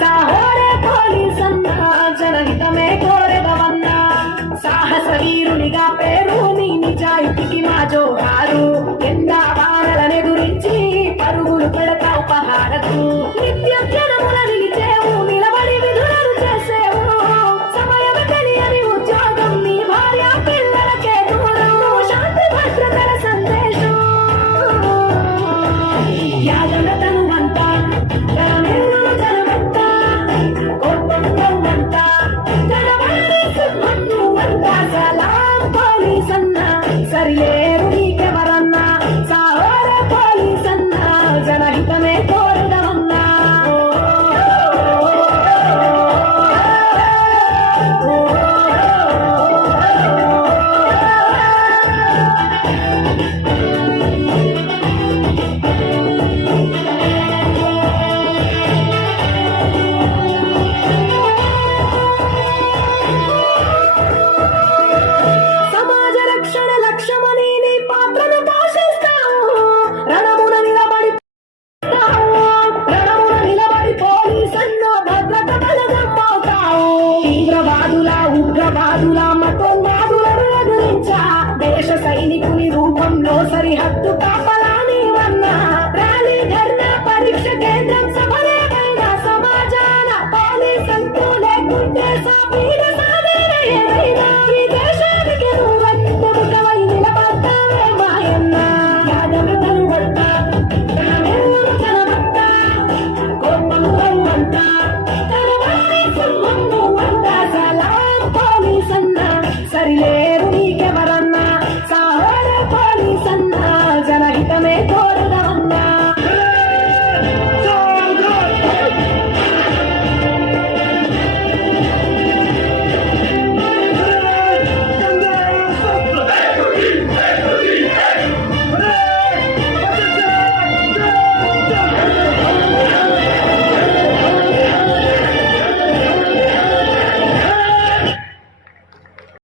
Saahore police అన్నా జనహితమే కోరెదవన్నా సాహస వీరునిగా పేరు నీ నిజాయితీకి మా జోహారు ఎండా వానలనే గురించి పరుగులు పెడతా ఉపహారకు నిత్యం జనముల నిలిచేవు నిలబడి విధులను చేసేవు సమయం తెలియని ఉద్యోగం నీ భార్య పిల్లలకే దూరం శాంతి భద్రతల సందేశం యాదనతను అంతా జనమెల్లు జనమంతా కోపంతా జనవాణి సింహను అంతా సలాం పోలీస్ అన్నా సరిలేరు నీకెవరన్నా సాహోర పోలీస్ అన్నా జనహితమే కోరదవన్నా సమాజ రక్షణ లక్ష్యమని నీ పాత్రను పోషిస్తావు రణమున నిలబడి పోలీస్ అన్న భద్రత బలగమ్మవుతావు తీవ్రవాదుల ఉగ్రవాదుల మతోన్మాదులను ఎదిరించా దేశ సైనికుని రూపంలో సరిహద్దు కాపలాని వన్నా ర్యాలీ ధర్నా పరీక్ష కేంద్రం సభలేమైనా సమాజాన పోలీస్ అంటూ లేకుంటే సాపీడ